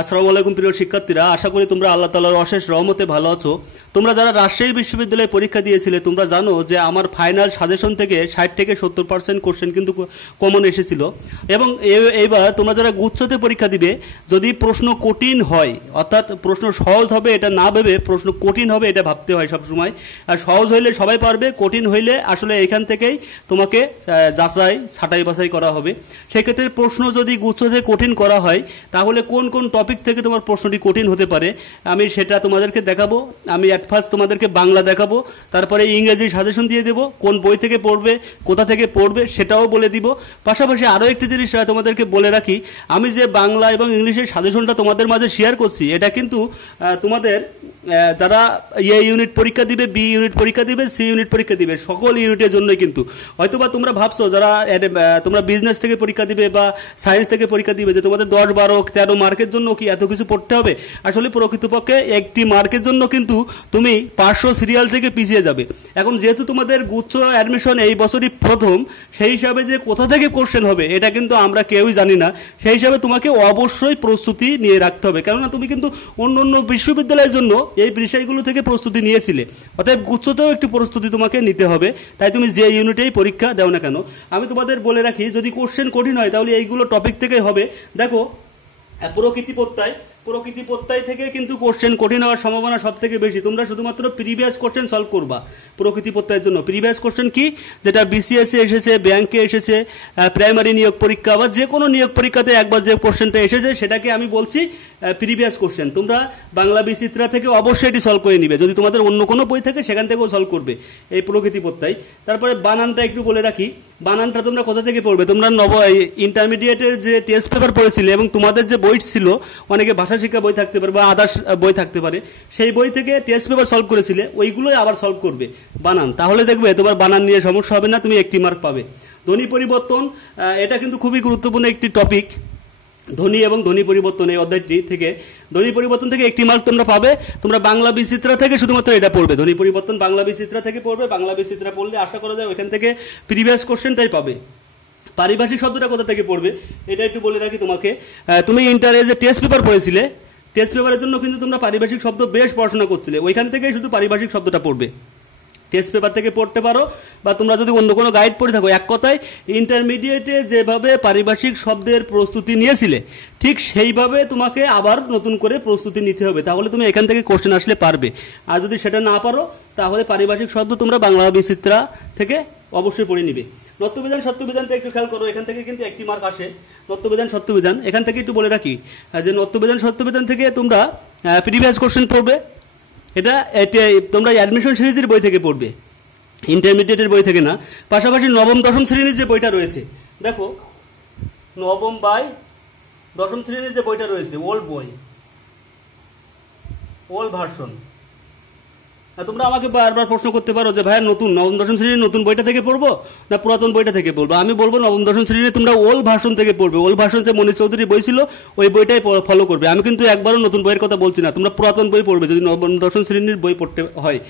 আসসালামু আলাইকুম প্রিয় শিক্ষার্থীরা, আশা করি তোমরা আল্লাহ তাআলার অশেষ রহমতে ভালো আছো। তোমরা যারা রাজশাহী বিশ্ববিদ্যালয়ে পরীক্ষা দিয়েছিলে তোমরা জানো যে আমার ফাইনাল সাজেশন থেকে 60 থেকে 70% কোশ্চেন কিন্তু কমন এসেছিল। এবং এইবার তোমরা যারা গুচ্ছতে পরীক্ষা দিবে, যদি প্রশ্ন কঠিন হয়, অর্থাৎ প্রশ্ন সহজ হবে এটা না ভেবে প্রশ্ন কঠিন হবে এটা ভাবতে হয় সবসময়। আর সহজ হইলে সবাই পারবে, কঠিন হইলে আসলে এখান থেকেই তোমাকে ছাঁটাই বাছাই করা হবে। সেক্ষেত্রে প্রশ্ন যদি গুচ্ছ থেকে কঠিন করা হয় তাহলে কোন কোন টপিক থেকে তোমার প্রশ্নটি কঠিন হতে পারে আমি সেটা তোমাদেরকে দেখাবো। আমি এট ফার্স্ট তোমাদেরকে বাংলা দেখাবো, তারপরে ইংরেজি সাজেশন দিয়ে দেবো, কোন বই থেকে পড়বে, কোথা থেকে পড়বে সেটাও বলে দিব। পাশাপাশি আরও একটি জিনিস তোমাদেরকে বলে রাখি, আমি যে বাংলা এবং ইংলিশের সাজেশনটা তোমাদের মাঝে শেয়ার করছি এটা কিন্তু তোমাদের যারা এ ইউনিট পরীক্ষা দিবে, বি ইউনিট পরীক্ষা দিবে, সি ইউনিট পরীক্ষা দিবে, সকল ইউনিটের জন্যই কিন্তু। হয়তোবা তোমরা ভাবছো যারা তোমরা বিজনেস থেকে পরীক্ষা দিবে বা সায়েন্স থেকে পরীক্ষা দিবে যে তোমাদের 10, 12, 13 মার্কের জন্য কি এত কিছু পড়তে হবে। আসলে প্রকৃতপক্ষে একটি মার্কের জন্য কিন্তু তুমি 500 সিরিয়াল থেকে পিছিয়ে যাবে। এখন যেহেতু তোমাদের গুচ্ছ অ্যাডমিশন এই বছরই প্রথম, সেই হিসাবে যে কোথা থেকে কোশ্চেন হবে এটা কিন্তু আমরা কেউই জানি না। সেই হিসাবে তোমাকে অবশ্যই প্রস্তুতি নিয়ে রাখতে হবে, কেননা তুমি কিন্তু অন্য অন্য বিশ্ববিদ্যালয়ের জন্য এই বিষয়গুলো থেকে প্রস্তুতি নিয়েছিলে। অতএব গুচ্ছতেও একটু প্রস্তুতি তোমাকে নিতে হবে, তাই তুমি যে ইউনিটেই পরীক্ষা দাও না কেন। আমি তোমাদের বলে রাখি, যদি কোশ্চেন কঠিন হয় তাহলে এইগুলো টপিক থেকেই হবে। দেখো, প্রকৃতি প্রত্যয় থেকে কিন্তু কোশ্চেন কঠিন হওয়ার সম্ভাবনা সব থেকে বেশি। তোমরা শুধুমাত্র প্রিভিয়াস কোশ্চেন সলভ করবা প্রকৃতি প্রত্যয়ের জন্য। প্রিভিয়াস কোশ্চেন কি, যেটা বিসিএসে এসেছে, ব্যাংকে এসেছে, প্রাইমারি নিয়োগ পরীক্ষা বা যে কোনো নিয়োগ পরীক্ষাতে একবার যে কোশ্চেনটা এসেছে সেটাকে আমি বলছি প্রিভিয়াস কোশ্চেন। তোমরা বাংলা বিচিত্রা থেকে অবশ্যই এটি সলভ করে নিবে, যদি তোমাদের অন্য কোনো বই থাকে সেখান থেকেও সলভ করবে এই প্রকৃতি প্রত্যয়। তারপরে বানানটা একটু বলে রাখি, বানানটা তোমরা কোথা থেকে পড়বে। তোমরা ইন্টারমিডিয়েটের যে টেস্ট পেপার পড়েছিলে এবং তোমাদের যে বই ছিল, অনেকে ভাষা শিক্ষা বই থাকতে পারে বা আদার্স বই থাকতে পারে, সেই বই থেকে টেস্ট পেপার সলভ করেছিলে, ওইগুলোই আবার সলভ করবে বানান। তাহলে দেখবে তোমার বানান নিয়ে সমস্যা হবে না, তুমি 1 মার্ক পাবে। ধ্বনি পরিবর্তন, এটা কিন্তু খুবই গুরুত্বপূর্ণ একটি টপিক। ধ্বনি এবং ধ্বনি পরিবর্তন, এই অধ্যায়টি থেকে ধ্বনি পরিবর্তন থেকে 1 মার্ক তোমরা পাবে। তোমরা বাংলা বিচিত্রা থেকে শুধুমাত্র এটা পড়বে, ধ্বনি পরিবর্তন বাংলা বিচিত্রা থেকে পড়বে। বাংলা বিচিত্রা পড়লে আশা করা যায় ওইখান থেকে প্রিভিয়াস কোশ্চেনটাই পাবে। পারিভাষিক শব্দটা কোথা থেকে পড়বে এটা একটু বলে রাখি তোমাকে। তুমি ইন্টারে যে টেস্ট পেপার পড়েছিলে, টেস্ট পেপারের জন্য কিন্তু তোমরা পারিভাষিক শব্দ বেশ পড়াশোনা করছিলে, ওইখান থেকেই শুধু পারিভাষিক শব্দটা পড়বে। টেস্ট পেপার থেকে পড়তে পারো বা তোমরা যদি অন্য কোনো গাইড পড়ে থাকো। এক কথায়, ইন্টারমিডিয়েটে যেভাবে পারিভাষিক শব্দের প্রস্তুতি নিয়েছিলে ঠিক সেইভাবে তোমাকে আবার নতুন করে প্রস্তুতি নিতে হবে, তাহলে তুমি এখান থেকে কোশ্চেন আসলে পারবে। আর যদি সেটা না পারো তাহলে পারিভাষিক শব্দ তোমরা বাংলা বিচিত্রা থেকে অবশ্যই পড়ে নিবে। নত্যবিধান সত্যবিধানটা একটু খেয়াল করো, এখান থেকে কিন্তু 1 মার্ক আসে। নত্যবিধান সত্যবিধান এখান থেকে একটু বলে রাখি যে নত্যবিধান সত্যবিধান থেকে তোমরা প্রিভিয়াস কোশ্চেন পড়বে। এটা তোমরা অ্যাডমিশন সিরিজের বই থেকে পড়বে, ইন্টারমিডিয়েটের বই থেকে না। পাশাপাশি নবম দশম শ্রেণীর যে বইটা রয়েছে, দেখো নবম বাই দশম শ্রেণীর যে বইটা রয়েছে, ওল্ড বই, ওল্ড ভার্সন। তোমরা আমাকে বারবার প্রশ্ন করতে পারো যে ভাইয়া নতুন নবম দশম শ্রেণীর নতুন বইটা থেকে পড়বো না পুরাতন বইটা থেকে পড়বো। আমি বলবো নবম দশম শ্রেণীর তোমরা ওল্ড ভার্সন থেকে পড়বে। ওল্ড ভার্সন যে মনির চৌধুরীর বই ছিল ওই বইটাই ফলো করবে। আমি কিন্তু একবারও নতুন বইয়ের কথা বলছি না, তোমরা পুরাতন বই পড়বে যদি নবম দশম শ্রেণীর বই পড়তে হয়।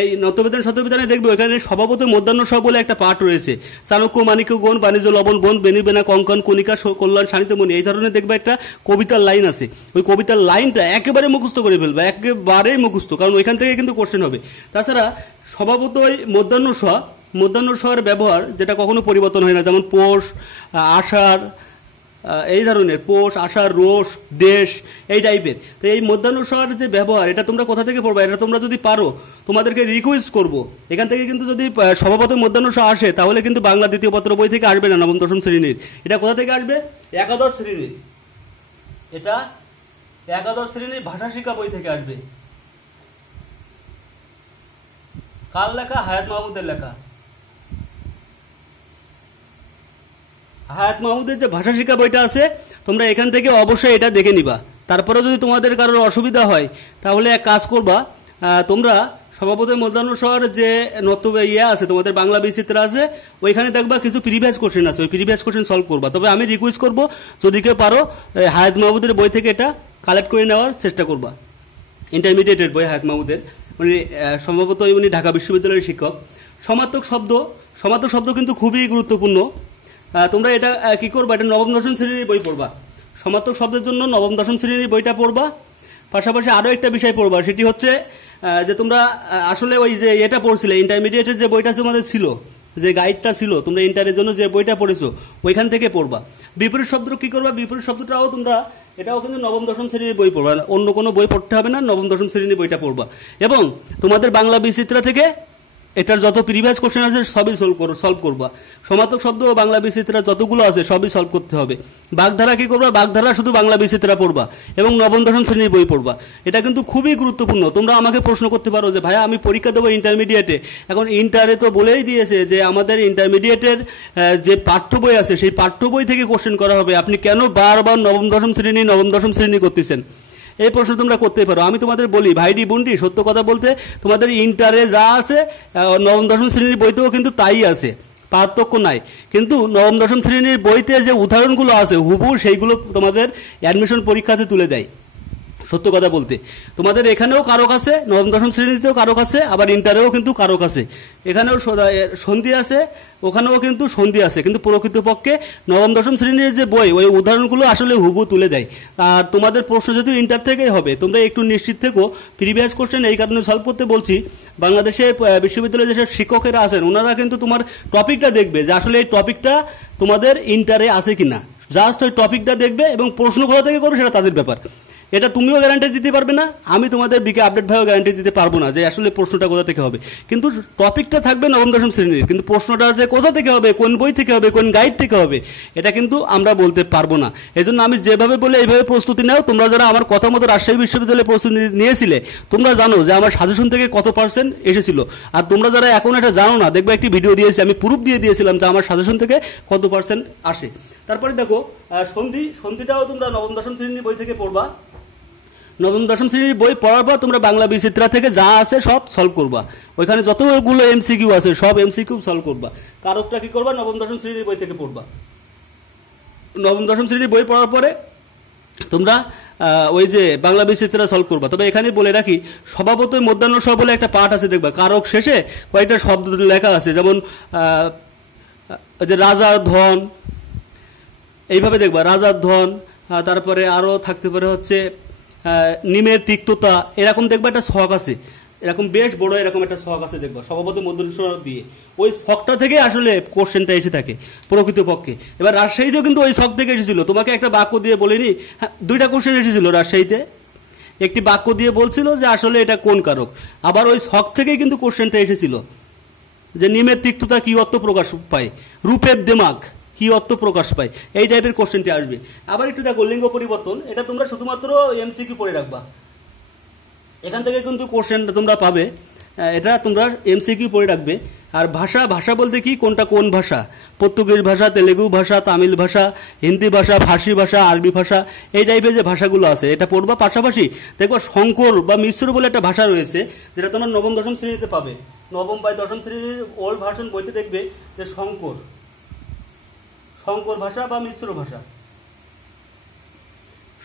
এই নত্যবিধান সত্যবিধানে দেখবে ওখানে স্বভাবত মধ্যাহ্ন সহ বলে একটা পাঠ রয়েছে। চাণক্য, মাণিক্য, গণ, বাণিজ্য, লবণ, বন, বেনিবেনা, কঙ্কন, কণিকা, কল্যাণ, শানিতমণি, এই ধরনের দেখবে একটা কবিতার লাইন আছে। ওই কবিতার লাইনটা একেবারে মুখস্থ করে ফেলবে, একেবারেই মুখস্থ, কারণ ওইখান থেকে কিন্তু কোশ্চেন হবে। তাছাড়া স্বভাবত ওই মধ্যাহ্ন সহের ব্যবহার যেটা কখনো পরিবর্তন হয় না, যেমন পৌষ, আষাঢ়, এই ধরনের পৌষ, আষাঢ়, রোষ, দেশ, এই টাইপের। তো এই মধ্যাহ্ন সহের যে ব্যবহার এটা তোমরা কোথা থেকে পড়বে, এটা তোমরা যদি পারো তোমাদেরকে রিকোয়েস্ট করবো এখান থেকে কিন্তু যদি স্বভাবত মধ্যাহ্ন সহ আসে তাহলে কিন্তু বাংলা দ্বিতীয় পত্র বই থেকে আসবে না নবম দশম শ্রেণীর। এটা কোথা থেকে আসবে, একাদশ শ্রেণীর, এটা একাদশ শ্রেণীর ভাষা শিক্ষা বই থেকে আসবে। কার লেখা, হায়াত মাহমুদের লেখা। হায়াত মাহমুদের যে ভাষা শিক্ষা বইটা আছে তোমরা এখান থেকে অবশ্যই এটা দেখে নিবা। তারপরে যদি তোমাদের কারোর অসুবিধা হয় তাহলে এক কাজ করবা, তোমরা সভাপতি মধ্যাহ্ন সহর যে আছে তোমাদের বাংলা বিচিত্রা আছে, ওইখানে দেখবা কিছু প্রিভিয়াস কোশ্চেন আছে, ওই প্রিভিয়াস কোশ্চেন সলভ করবা। তবে আমি রিকোয়েস্ট করবো যদি কেউ পারো হায়াত মাহমুদের বই থেকে এটা কালেক্ট করে নেওয়ার চেষ্টা করবা। ইন্টারমিডিয়েটের বই হায়াত মাহমুদের, মানে সম্ভবত উনি ঢাকা বিশ্ববিদ্যালয়ের শিক্ষক। সমার্থক শব্দ কিন্তু খুবই গুরুত্বপূর্ণ। তোমরা এটা কি করবা, এটা নবম দশম শ্রেণীর বই পড়বা। সমার্থক শব্দের জন্য নবম দশম শ্রেণীর বইটা পড়বা। পাশাপাশি আরও একটা বিষয় পড়বা, সেটি হচ্ছে যে তোমরা আসলে ওই যে এটা পড়ছিলে ইন্টারমিডিয়েটের যে বইটা তোমাদের ছিল, যে গাইডটা ছিল, তোমরা ইন্টারের জন্য যে বইটা পড়েছো ওইখান থেকে পড়বা। বিপরীত শব্দ কি করবা, বিপরীত শব্দটাও তোমরা এটাও কিন্তু নবম দশম শ্রেণীর বই পড়বা, অন্য কোনো বই পড়তে হবে না, নবম দশম শ্রেণীর বইটা পড়বা। এবং তোমাদের বাংলা বিচিত্রা থেকে এটার যত প্রিভিয়াস কোশ্চেন আছে সবই সলভ করবা। সমার্থক শব্দ ও বাংলা বিচিত্রা যতগুলো আছে সবই সলভ করতে হবে। বাগধারা কি করবা, বাগধারা শুধু বাংলা বিচিত্রা পড়বা এবং নবম দশম শ্রেণীর বই পড়বা। এটা কিন্তু খুবই গুরুত্বপূর্ণ। তোমরা আমাকে প্রশ্ন করতে পারো যে ভাইয়া আমি পরীক্ষা দেবো ইন্টারমিডিয়েটে, এখন ইন্টারে তো বলেই দিয়েছে যে আমাদের ইন্টারমিডিয়েটের যে পাঠ্য বই আছে সেই পাঠ্য বই থেকে কোশ্চেন করা হবে, আপনি কেন বারবার নবম দশম শ্রেণী করতেছেন? এই প্রশ্ন তোমরা করতে পারো। আমি তোমাদের বলি ভাইডি বোনটি, সত্য কথা বলতে তোমাদের ইন্টারে যা আছে নবম দশম শ্রেণীর বইতেও কিন্তু তাই আছে, পার্থক্য নাই। কিন্তু নবম দশম শ্রেণীর বইতে যে উদাহরণগুলো আছে হুবহু সেইগুলো তোমাদের অ্যাডমিশন পরীক্ষাতে তুলে দেয়। সত্য কথা বলতে তোমাদের এখানেও কারক আছে, নবম দশম শ্রেণীতেও কারক আছে, আবার ইন্টারেও কিন্তু কারক আছে। এখানেও সন্ধি আছে, ওখানেও কিন্তু সন্ধি আছে, কিন্তু প্রকৃতপক্ষে নবম দশম শ্রেণীর যে বই ওই উদাহরণগুলো আসলে হুবহু তুলে দেয়। আর তোমাদের প্রশ্ন যেহেতু ইন্টার থেকেই হবে, তোমরা একটু নিশ্চিত থেকো। প্রিভিয়াস কোশ্চেন এই কারণে সলভ করতে বলছি, বাংলাদেশে বিশ্ববিদ্যালয়ে যেসব শিক্ষকেরা আছেন ওনারা কিন্তু তোমার টপিকটা দেখবে যে আসলে এই টপিকটা তোমাদের ইন্টারে আছে কিনা, জাস্ট ওই টপিকটা দেখবে এবং প্রশ্ন কোথা থেকে করবে সেটা তাদের ব্যাপার। এটা তুমিও গ্যারান্টি দিতে পারবে না, আমি তোমাদের বিকে আপডেট ভাইও গ্যারান্টি দিতে পারবো না যে আসলে প্রশ্নটা কোথা থেকে হবে। কিন্তু টপিকটা থাকবে নবম দশম শ্রেণীর, কিন্তু প্রশ্নটা যে কোথা থেকে হবে, কোন বই থেকে হবে, কোন গাইড থেকে হবে, এটা কিন্তু আমরা বলতে পারবো না। এই জন্য আমি যেভাবে বলে এইভাবে প্রস্তুতি নাও। তোমরা যারা আমার কথা মতো রাজশাহী বিশ্ববিদ্যালয়ে প্রস্তুতি নিয়েছিলে তোমরা জানো যে আমার সাজেশন থেকে কত পার্সেন্ট এসেছিল। আর তোমরা যারা এখন এটা জানো না, দেখবে একটি ভিডিও দিয়েছি, আমি প্রুফ দিয়ে দিয়েছিলাম যে আমার সাজেশন থেকে কত পার্সেন্ট আসে। তারপরে দেখো সন্ধিটাও তোমরা নবম দশম শ্রেণীর বই থেকে পড়বা। নবম দশম শ্রেণীর বই পড়ার পর তোমরা বাংলা বিচিত্রা থেকে যা আছে সব সলভ করবা, ওইখানে যতগুলো এমসিকিউ আছে সব এমসিকিউ সলভ করবা। কারকটা কি করবা, নবম দশম শ্রেণীর বই থেকে পড়বা। নবম দশম শ্রেণীর বই পড়ার পরে তোমরা ওই যে বাংলা বিচিত্রা সলভ করবা। তবে এখানে বলে রাখি, স্বভাবতই মধ্যাহ্ন সহ বলে একটা পাঠ আছে, দেখবা কারক শেষে কয়েকটা শব্দ লেখা আছে, যেমন যে রাজার ধন, এইভাবে দেখবা রাজার ধন। তারপরে আরও থাকতে পারে হচ্ছে নিমের তিক্ততা, এরকম দেখবা একটা ছক আছে, এরকম বেশ বড় এরকম একটা ছক আছে দেখবা স্বভাবত মধ্যাহ্ন দিয়ে। ওই ছকটা থেকে আসলে কোশ্চেনটা এসে থাকে প্রকৃতপক্ষে। এবার রাজশাহীতেও কিন্তু ওই ছক থেকে এসেছিল, তোমাকে একটা বাক্য দিয়ে বলিনি, হ্যাঁ দুইটা কোশ্চেন এসেছিল রাজশাহীতে, একটি বাক্য দিয়ে বলছিল যে আসলে এটা কোন কারক, আবার ওই ছক থেকেই কিন্তু কোশ্চেনটা এসেছিল যে নিমের তিক্ততা কি অর্থ প্রকাশ পায়, রূপের দেমাগ কি অর্থ প্রকাশ পায়, এই টাইপের কোশ্চেনটি আসবে। আবার একটু দেখো লিঙ্গ পরিবর্তন, এটা তোমরা শুধুমাত্র এমসিকিউ পড়ে রাখবা, এখান থেকে কিন্তু কোশ্চেন তোমরা পাবে, এটা তোমরা এমসিকিউ পড়ে রাখবে। আর ভাষা বলতে কি, কোনটা কোন ভাষা, পর্তুগিজ ভাষা, তেলেগু ভাষা, তামিল ভাষা, হিন্দি ভাষা, ফার্সি ভাষা, আরবি ভাষা, এই টাইপের যে ভাষাগুলো আছে এটা পড়বা। পাশাপাশি দেখবা সংকর বা মিশ্র বলে একটা ভাষা রয়েছে, যেটা তোমরা নবম দশম শ্রেণীতে পাবে। নবম বা দশম শ্রেণীর ওল্ড ভার্সন বইতে দেখবে যে সংকর ভাষা বা মিশ্র ভাষা,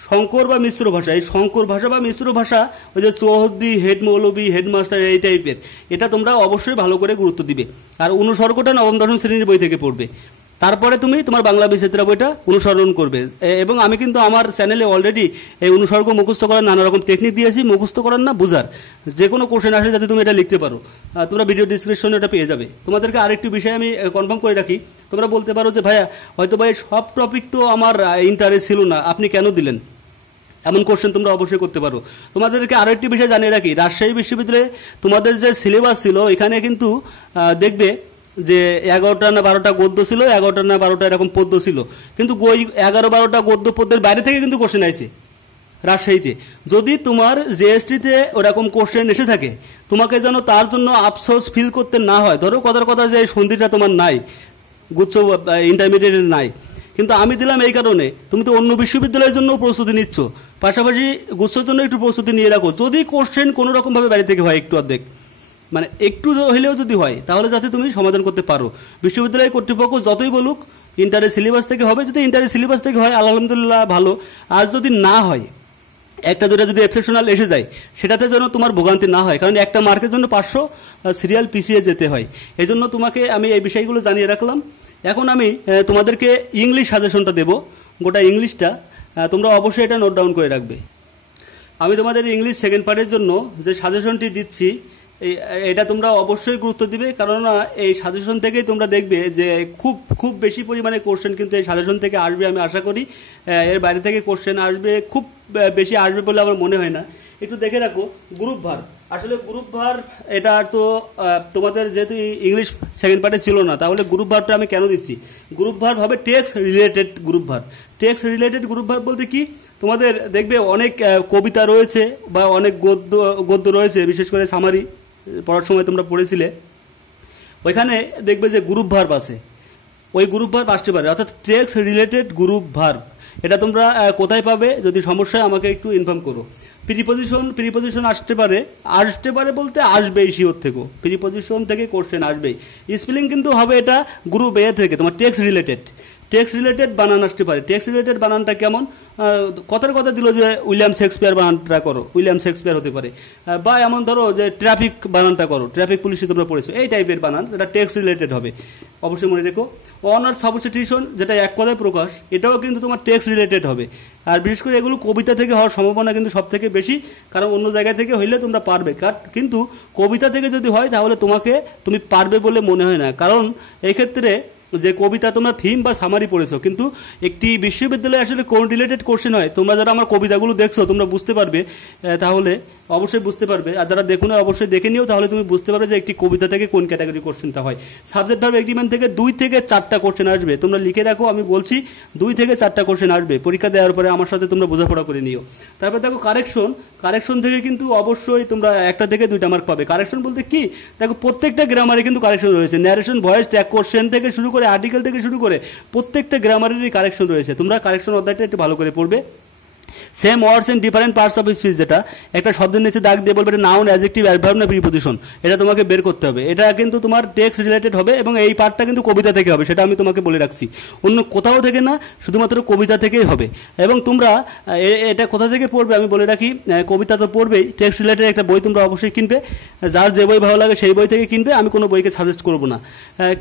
সংকর বা মিশ্র ভাষা। এই সংকর ভাষা বা মিশ্র ভাষা ওই যে চৌহদ্দি, হেড মৌলবী, হেডমাস্টার, এই টাইপের, এটা তোমরা অবশ্যই ভালো করে গুরুত্ব দিবে। আর অনুসর্গটা নবম দশম শ্রেণীর বই থেকে পড়বে। তারপরে তুমি তোমার বাংলা বিচিত্রা বইটা অনুসরণ করবে। এবং আমি কিন্তু আমার চ্যানেলে অলরেডি এই অনুসর্গ মুখস্থ করার নানা রকম টেকনিক দিয়েছি, মুখস্থ করার না, বোঝার। যে কোনো কোশ্চেন আসে যাতে তুমি এটা লিখতে পারো, তোমরা ভিডিও ডিসক্রিপশনে এটা পেয়ে যাবে। তোমাদেরকে আরেকটি বিষয় আমি কনফার্ম করে রাখি, তোমরা বলতে পারো যে ভাইয়া হয়তো ভাই সব টপিক তো আমার ইন্টারেস্ট ছিল না, আপনি কেন দিলেন, এমন কোশ্চেন তোমরা অবশ্যই করতে পারো। তোমাদেরকে আরও একটি বিষয় জানিয়ে রাখি, রাজশাহী বিশ্ববিদ্যালয়ে তোমাদের যে সিলেবাস ছিল এখানে কিন্তু দেখবে যে 11টা না 12টা গদ্য ছিল, 11টা না 12টা এরকম পদ্য ছিল, কিন্তু ওই 11-12টা গদ্য পদ্যের বাইরে থেকে কিন্তু কোশ্চেন আইছে রাজশাহীতে। যদি তোমার জিএসটিতে ওরকম কোশ্চেন এসে থাকে, তোমাকে যেন তার জন্য আফসোস ফিল করতে না হয়। ধরো কথার কথা যে সন্ধিটা তোমার নাই, গুচ্ছ ইন্টারমিডিয়েটের নাই, কিন্তু আমি দিলাম এই কারণে, তুমি তো অন্য বিশ্ববিদ্যালয়ের জন্য প্রস্তুতি নিচ্ছ, পাশাপাশি গুচ্ছর জন্য একটু প্রস্তুতি নিয়ে রাখো। যদি কোশ্চেন কোনো রকমভাবে বাইরে থেকে হয়, একটু অর্ধেক মানে একটু হলেও যদি হয়, তাহলে যাতে তুমি সমাধান করতে পারো। বিশ্ববিদ্যালয় কর্তৃপক্ষ যতই বলুক ইন্টারের সিলেবাস থেকে হবে, যদি ইন্টারের সিলেবাস থেকে হয় আলহামদুলিল্লাহ ভালো, আর যদি না হয়, একটা দুটা যদি এক্সেপশনাল এসে যায়, সেটাতে যেন তোমার ভোগান্তি না হয়, কারণ একটা মার্কের জন্য 500 সিরিয়াল পিছিয়ে যেতে হয়। এই জন্য তোমাকে আমি এই বিষয়গুলো জানিয়ে রাখলাম। এখন আমি তোমাদেরকে ইংলিশ সাজেশনটা দেব, গোটা ইংলিশটা তোমরা অবশ্যই এটা নোট ডাউন করে রাখবে। আমি তোমাদের ইংলিশ সেকেন্ড পার্টের জন্য যে সাজেশনটি দিচ্ছি এটা তোমরা অবশ্যই গুরুত্ব দিবে, কারণ এই সাজেশন থেকেই তোমরা দেখবে যে খুব খুব বেশি পরিমাণে কোশ্চেন কিন্তু এই সাজেশন থেকে আসবে। আমি আশা করি এর বাইরে থেকে কোশ্চেন আসবে খুব বেশি আসবে বলে আমার মনে হয় না। একটু দেখে রাখো গ্রুপ ভার। আসলে গ্রুপ ভার এটা তো তোমাদের যেহেতু ইংলিশ সেকেন্ড পার্টে ছিল না, তাহলে গ্রুপ ভারটা আমি কেন দিচ্ছি? গ্রুপ ভার হবে টেক্সট রিলেটেড গ্রুপ ভার। টেক্সট রিলেটেড গ্রুপ ভার বলতে কি, তোমাদের দেখবে অনেক কবিতা রয়েছে বা অনেক গদ্য রয়েছে, বিশেষ করে সামারি পড়ার সময় তোমরা পড়েছিলে, ওইখানে দেখবে যে গ্রুপ ভার্ব আছে, ওই গ্রুপ ভার্ব আসতে পারে, অর্থাৎ টেক্সট রিলেটেড গ্রুপ ভার্ব। এটা তোমরা কোথায় পাবে? যদি সমস্যা আমাকে একটু ইনফর্ম করো। প্রিপোজিশন আসতে পারে বলতে আসবেই, শিওর থেকো, প্রিপোজিশন থেকে কোশ্চেন আসবেই। স্পেলিং কিন্তু হবে এটা গ্রুপ এ থেকে, তোমার টেক্সট রিলেটেড বানান আসতে পারে। টেক্সট রিলেটেড বানানটা কেমন? কথার কথা দিল যে উইলিয়াম শেক্সপিয়ার বানানটা করো, উইলিয়াম শেক্সপিয়ার হতে পারে, বা এমন ধরো যে ট্রাফিক বানানটা করো, ট্রাফিক পুলিশে তোমরা পড়েছো, এই টাইপের বানান, এটা টেক্সট রিলেটেড হবে, অবশ্যই মনে রেখো। অনার সাবস্টিটিউশন, যেটা এক কথায় প্রকাশ, এটাও কিন্তু তোমার টেক্সট রিলেটেড হবে। আর বিশেষ করে এগুলো কবিতা থেকে হওয়ার সম্ভাবনা কিন্তু সব থেকে বেশি, কারণ অন্য জায়গা থেকে হইলে তোমরা পারবে, কিন্তু কবিতা থেকে যদি হয় তাহলে তুমি পারবে বলে মনে হয় না। কারণ এই ক্ষেত্রে যে কবিতা তোমরা থিম বা সামারি পড়েছো, কিন্তু একটি বিশ্ববিদ্যালয়ে আসলে কোন রিলেটেড কোশ্চেন হয়, তোমরা যারা আমার কবিতাগুলো দেখছো তোমরা বুঝতে পারবে, তাহলে অবশ্যই বুঝতে পারবে। আর যারা দেখো না অবশ্যই দেখে নিও, তাহলে তুমি বুঝতে পারবে যে একটি কবিতা থেকে কোন ক্যাটাগরি কোশ্চেনটা হয়। সাবজেক্ট ভার্ব এগ্রিমেন্ট থেকে 2 থেকে 4টা কোশ্চেন আসবে, তোমরা লিখে রাখো, আমি বলছি 2 থেকে 4টা কোশ্চেন আসবে। পরীক্ষা দেওয়ার পরে আমার সাথে তোমরা বোঝাপড়া করে নিও। তারপর দেখো কারেকশন থেকে কিন্তু অবশ্যই তোমরা 1টা থেকে 2টা মার্ক পাবে। কারেকশন বলতে কি, দেখো প্রত্যেকটা গ্রামারে কিন্তু কারেকশন রয়েছে, ন্যারেশন, ভয়েস, ট্যাগ, কোশ্চেন থেকে শুরু করে আর্টিকেল থেকে শুরু করে প্রত্যেকটা গ্রামারেরই কারেকশন রয়েছে। তোমরা কারেকশন অধ্যায়টা একটু ভালো করে পড়বে। Same words in different parts of speech, যেটা একটা শব্দের নিচে দাগ দিয়ে বলবে এটা নাউন, অ্যাডজেক্টিভ, অ্যাডভার্ব না প্রিপোজিশন, এটা তোমাকে বের করতে হবে। এটা কিন্তু তোমার টেক্সট রিলেটেড হবে এবং এই পার্টটা কিন্তু কবিতা থেকে হবে, সেটা আমি তোমাকে বলে রাখছি, অন্য কোথাও থেকে না, শুধুমাত্র কবিতা থেকেই হবে। এবং তোমরা এটা কোথা থেকে পড়বে আমি বলে রাখি, কবিতা তো পড়বেই, টেক্সট রিলেটেড একটা বই তোমরা অবশ্যই কিনবে, যার যে বই ভালো লাগে সেই বই থেকে কিনবে, আমি কোনো বইকে সাজেস্ট করবো না।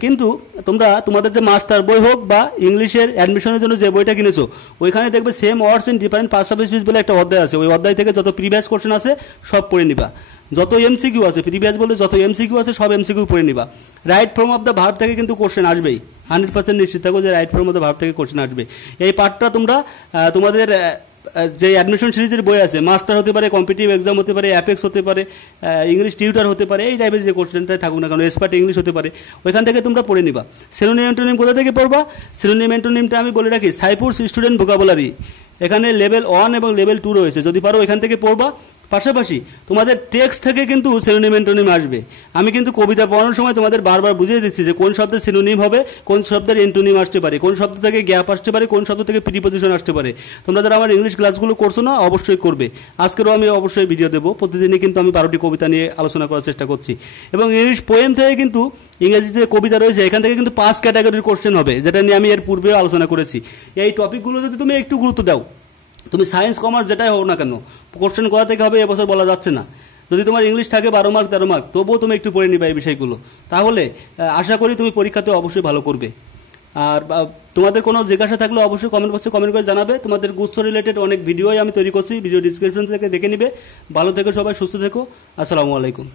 কিন্তু তোমরা তোমাদের যে মাস্টার বই হোক বা ইংলিশের অ্যাডমিশনের জন্য যে বইটা কিনেছো, ওইখানে দেখবে same words in different parts of speech বলে একটা অধ্যায় আছে, ওই অধ্যায় থেকে যত প্রিভিয়াস কোশ্চেন আছে সব পড়ে নিবা, যত এমসিকিউ আছে, প্রিভিয়াস বলতে যত এমসিকিউ আছে সব এমসিকিউ পড়ে নিবা। Right form of the verb থেকে কিন্তু কোশ্চেন আসবেই, 100% নিশ্চিত থাকো যে right form of the verb থেকে কোশ্চেন আসবে। এই পার্টটা তোমরা তোমাদের যে অ্যাডমিশন সিরিজের বই আছে, মাস্টার হতে পারে, কম্পিটিটিভ এক্সাম হতে পারে, অ্যাপেক্স হতে পারে, ইংলিশ টিউটার হতে পারে, এই টাইপের যে কোশ্চেনটাই থাকুক না কেন, এক্সপার্ট ইংলিশ হতে পারে, ওইখান থেকে তোমরা পড়ে নিবা। সিনোনিম অ্যান্টোনিম কোথা থেকে পড়বা? সিনোনিম অ্যান্টোনিমটা আমি বলে রাখি, সাইফুরস স্টুডেন্ট ভোকাবুলারি, এখানে লেভেল 1 এবং লেভেল 2 রয়েছে, যদি পারো এখান থেকে পড়বা। পাশাপাশি তোমাদের টেক্সট থেকে কিন্তু সিনোনিম অ্যান্টোনিম আসবে। আমি কিন্তু কবিতা পড়ানোর সময় তোমাদের বারবার বুঝিয়ে দিচ্ছি যে কোন শব্দের সিনোনিম হবে, কোন শব্দের অ্যান্টোনিম আসতে পারে, কোন শব্দ থেকে গ্যাপ আসতে পারে, কোন শব্দ থেকে প্রিপোজিশন আসতে পারে। তোমরা যারা আমার ইংলিশ ক্লাসগুলো করছো না অবশ্যই করবে, আজকেরও আমি অবশ্যই ভিডিও দেবো, প্রতিদিনই কিন্তু আমি 12টি কবিতা নিয়ে আলোচনা করার চেষ্টা করছি। এবং ইংলিশ পোয়েম থেকে কিন্তু ইংরেজি যে কবিতা রয়েছে এখান থেকে কিন্তু 5 ক্যাটাগরির কোশ্চেন হবে, যেটা নিয়ে আমি এর পূর্বেও আলোচনা করেছি। এই টপিকগুলো যদি তুমি একটু গুরুত্ব দাও, তুমি সায়েন্স কমার্স যেটাই হোক না কেন, কোশ্চেন কোথা থেকে হবে এবছর বলা যাচ্ছে না। যদি তোমার ইংলিশ থাকে 12 মার্ক 13 মার্ক, তবুও তুমি একটু পড়ে নিবা এই বিষয়গুলো, তাহলে আশা করি তুমি পরীক্ষাতে অবশ্যই ভালো করবে। আর তোমাদের কোনো জিজ্ঞাসা থাকলে অবশ্যই কমেন্ট বক্সে কমেন্ট করে জানাবে। তোমাদের গুচ্ছ রিলেটেড অনেক ভিডিওই আমি তৈরি করছি, ভিডিও ডিসক্রিপশন থেকে দেখে নিবে। ভালো থেকো সবাই, সুস্থ থেকো, আসসালামু আলাইকুম।